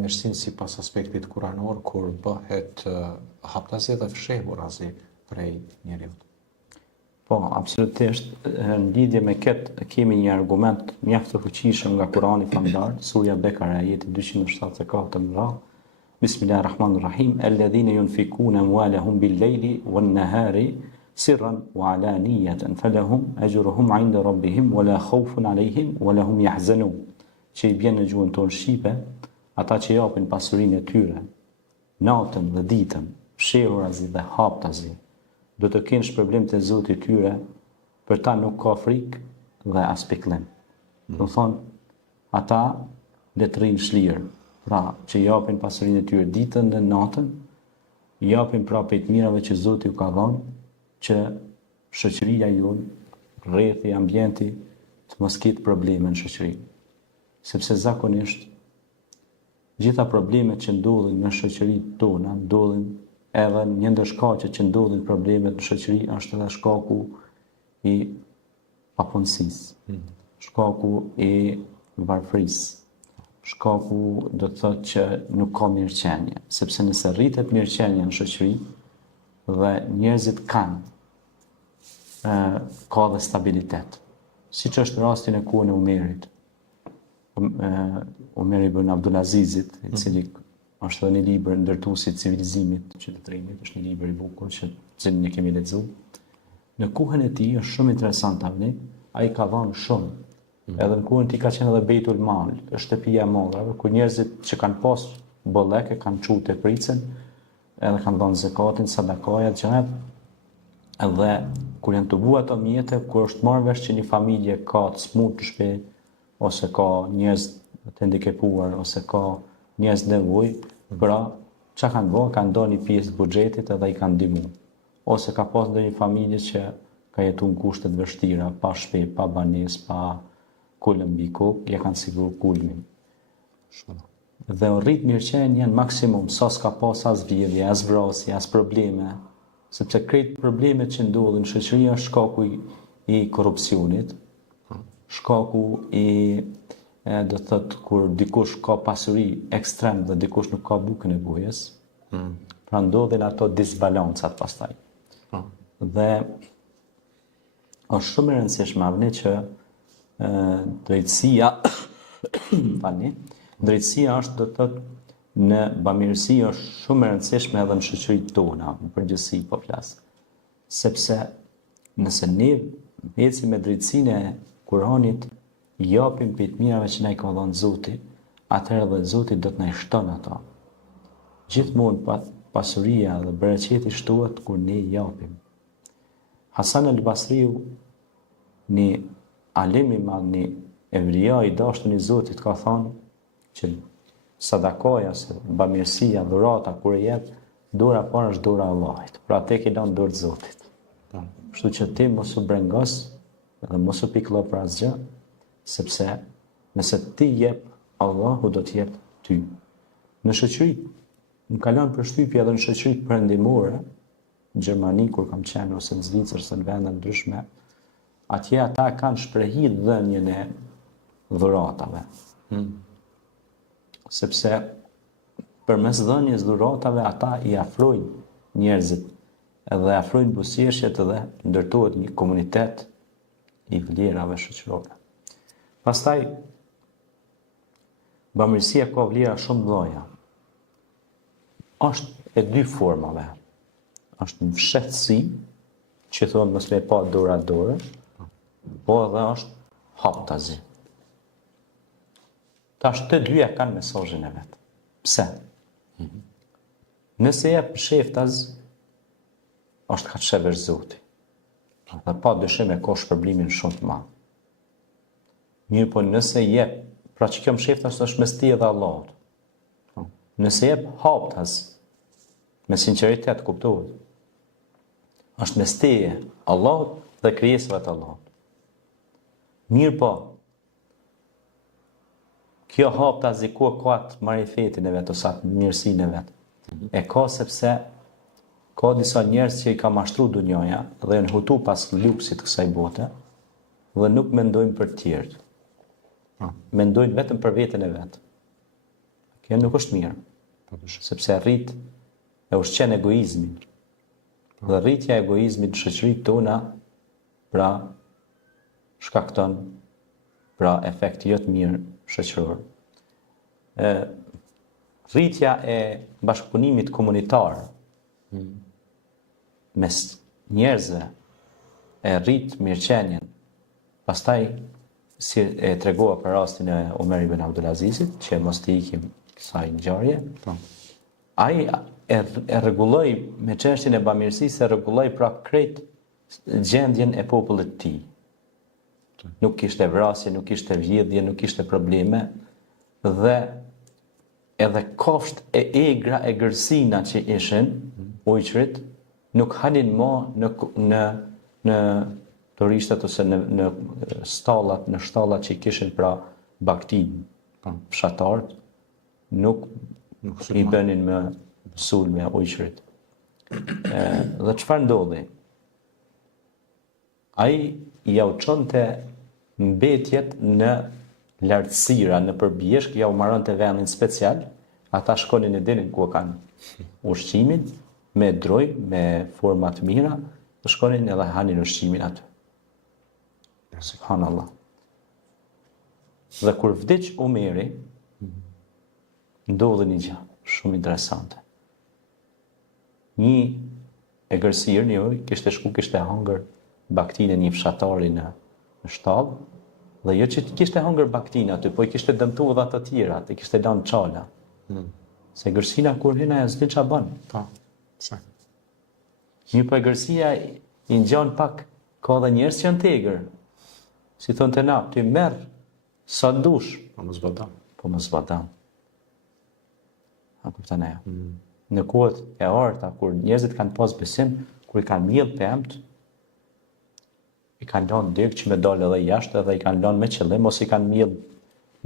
Mirësinë sipas aspektit kuranor kur bëhet haptazi dhe fshehurazi prej njeriu. Po, absolutisht, në lidhje me këtë kemi një argument mjaft të fuqishëm nga Kurani famlar, Surja Bekara, ajeti 274 më radh. Bismillahirrahmanirrahim, alladhina yunfikuna amwalahum bil-layli wan-nahari sirran wa alaniyatan falahum ajruhum 'inda rabbihim wala khawfun 'alayhim wala hum yahzanun. Që i bjen në gjuhën tonë shqipe, ata që japin pasurinë e tyre natën dhe ditën, fshehurazi dhe haptazi, do të kenë shpërblim të Zotit i tyre, për ta nuk ka frikë dhe as pikëllim. Do thonë, ata le të rrinë shlirë, pra që japin pasurinë e tyre ditën dhe natën, japin pra për të mirave që Zoti ju ka dhënë, që shoqëria jonë, rrethi, ambienti, të mos ketë probleme në shoqëri. Sepse zakonisht gjitha problemet që ndodhin në shoqëritë tona, ndodhin edhe një ndër shkaqet që ndodhin problemet në shoqëri është edhe shkaku i papunësisë, shkaku i varfërisë, shkaku do të thotë që nuk ka mirëqenie, sepse nëse rritet mirëqenia në shoqëri dhe njerëzit kanë ka dhe stabilitet, siç është rasti në kohën e Umerit. Umeri ibn Abdulazizit, i cili është dhe një libër ndërtuesi i civilizimit që të trinit, është një libër i bukur që cilin e kemi lexuar. Në kohën e tij është shumë interesant tani, ai ka dhënë shumë. Edhe në kohën e tij ka qenë edhe Beitul Mal, është shtëpia e mollrave, ku njerëzit që kanë pas bollek e kanë çuar te pricën, edhe kanë dhënë zakatin, sadakajat, gjërat. Edhe kur janë të bua ato mjete, kur është marrë vesh që një familje ka të smut në shtëpi, ose ka njerëz të handikepuar, ose ka njerëz nevojë, pra çka kanë bërë, kanë dhënë një pjesë të buxhetit edhe i kanë ndihmuar. Ose ka pas ndonjë familje që ka jetuar në kushte të vështira, pa shtëpi, pa banesë, pa kulm mbi kokë, ja kanë siguruar kulmin. Shumë. Dhe u rrit mirëqenia në maksimum, sa s'ka pas as vjedhje, as vrasje, as probleme, sepse krejt problemet që ndodhin në shoqëri është shkaku i korrupsionit, shkaku i do të thotë kur dikush ka pasuri ekstrem dhe dikush nuk ka bukën e bujës, pra ndodhin ato disbalancat pastaj. Dhe është shumë e rëndësishme avni që drejtësia drejtësia është do të thotë në bamirësi është shumë e rëndësishme edhe në shoqëritë tona, në përgjithësi po flas. Sepse nëse ne ecim me drejtësinë e Kuranit, japim për të mirave që na i ka dhënë Zoti, atëherë dhe Zoti do të na i shton ato. Gjithmonë pasuria dhe bereqeti shtohet kur ne japim. Hasan al-Basriu, një alim i madh, një evria i dashur i Zotit, ka thënë që sadakaja, se bamirësia, dhurata kur e jep, dora parë është dora e Allahit. Pra te ke lënë dorë të Zotit. Kështu që ti mos u brengos dhe mos u pikëllo për asgjë, sepse nëse ti jep, Allahu do të jep ty. Në shoqëri, më ka lënë përshtypje edhe në shoqëritë perëndimore, në Gjermani kur kam qenë, ose në Zvicër, ose në vende ndryshme, atje ata kanë shprehit dhënien e dhuratave. Sepse përmes dhënies dhuratave ata i afrojnë njerëzit edhe afrojnë buzëqeshjet edhe ndërtohet një komunitet i vlerave shoqërore. Pastaj bamirësia ka vlera shumë lloje. Është e dy formave. Është në fshehtësi, që thonë mos me pa dora dorë, po edhe është haptazi. Tash të dyja kanë mesazhin e vet. Pse? Nëse jep sheftaz, është ka çevesh Zoti. Dhe pa dyshim e ka shpërblimin shumë të madh. Mirë po nëse jep, pra që kjo msheftas është mes ti edhe Allahut. Nëse jep haptas, me sinqeritet kuptohet, është mes ti, Allahut dhe krijesave të Allahut. Mirë po, kjo haptas i ka atë marifetin e vet, ose atë mirësinë e vet. E ka sepse ka disa njerëz që i ka mashtruar dunjoja dhe janë hutu pas luksit kësaj bote dhe nuk mendojnë për të tjerët. Mendojnë vetëm për veten e vet. Kjo nuk është mirë, sepse rrit e ushqen egoizmin. Dhe rritja e egoizmit në shoqëritë tona pra shkakton pra efekt jo të mirë shoqëror. Rritja e bashkëpunimit komunitar mes njerëzve e rrit mirëqenien. Pastaj si e tregova për rastin e Omer ibn Abdulazizit, që mos të ikim kësaj ngjarje. Ai e rregulloi me çështjen e bamirësisë, e rregulloi pra krejt gjendjen e popullit të tij. Nuk kishte vrasje, nuk kishte vjedhje, nuk kishte probleme dhe edhe kofsht e egra e gërsina që ishin ujqrit nuk hanin më në turishtat ose në shtallat që i kishin pra baktin fshatarët, nuk i bënin më sulme ujqrit. Dhe çfarë ndodhi? Ai ja u çonte mbetjet në lartësira, në përbjeshk, ja u marronte vendin special, ata shkonin e dinin ku kanë ushqimin, me droj, me forma të mira, të shkonin edhe hanin ushqimin aty. Subhanallah. Dhe kur vdiq Omeri, ndodhi një gjë shumë interesante. Një egërsir, një kishte shku, kishte hangër baktin e një fshatari në shtallë, dhe jo që kishte hangër baktin aty, po i kishte dëmtu edhe të tjera, i kishte lanë çala. Se gërsina kur hina e s'di qa bën. Një për gërsia i ngjan pak, ka dhe njerëz që janë tegër. Si thonë të na, ty merë sa dush. Po mos badam. Po mos badam. A kupton ajo? Në kohët e arta, kur njerëzit kanë pas besim, kur i kanë mjell pemt, i kanë lënë direkt që me dalë edhe jashtë edhe i kanë lënë me qëllim, ose i kanë mjell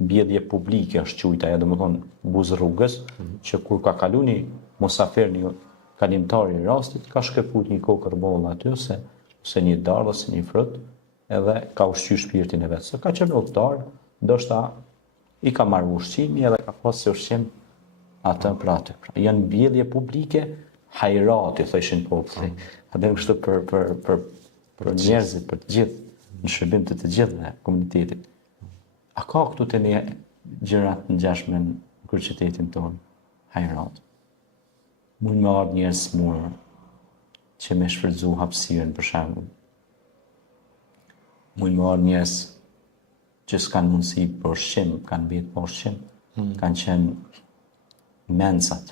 mbjedhje publike, është quajta, ja domethënë buzë rrugës, që kur ka kalu një mosafir, një kalimtar i rastit, ka shkëput një kokër boll aty, ose një dardhë, ose një frut, edhe ka ushqyer shpirtin e vet. Se ka qenë udhëtar, ndoshta i ka marrë ushqimi edhe ka pasur si ushqim atë për atë. Pra, janë mbjedhje publike, hajrati, thoshin populli. Atë kështu për njerëzit, për të gjithë, në shërbim të gjithëve komunitetit. A ka këtu të një gjërat në ngjashme në kryeqytetin tonë, hajrat? Mund me ardhë njerëz smurë që me shfrytzu hapësirën për shembull. Mund me ardhë njerëz që s'kan mundësi për ushqim, kanë mbetë pa ushqim, kanë qenë mensat,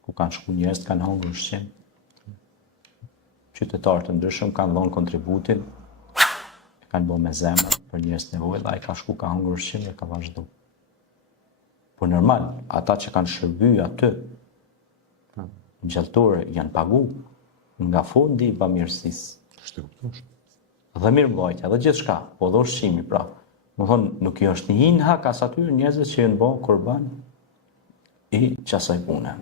ku kanë shku njerëz, kanë hangur ushqim. Qytetarë të ndryshëm kanë dhënë kontributin, kanë bërë me zemër për njerëz nevojë, dhe ai ka shku, ka hangur ushqim dhe ka vazhdu. Po normal, ata që kanë shërbyer aty, gjalltore janë pagu nga fondi i bamirësisë. Dhe mirëmbajtja, dhe gjithçka, po dhe ushqimi, pra. Më thonë, nuk i është një hak as aty njerëzve që janë bërë kurban i qasaj pune.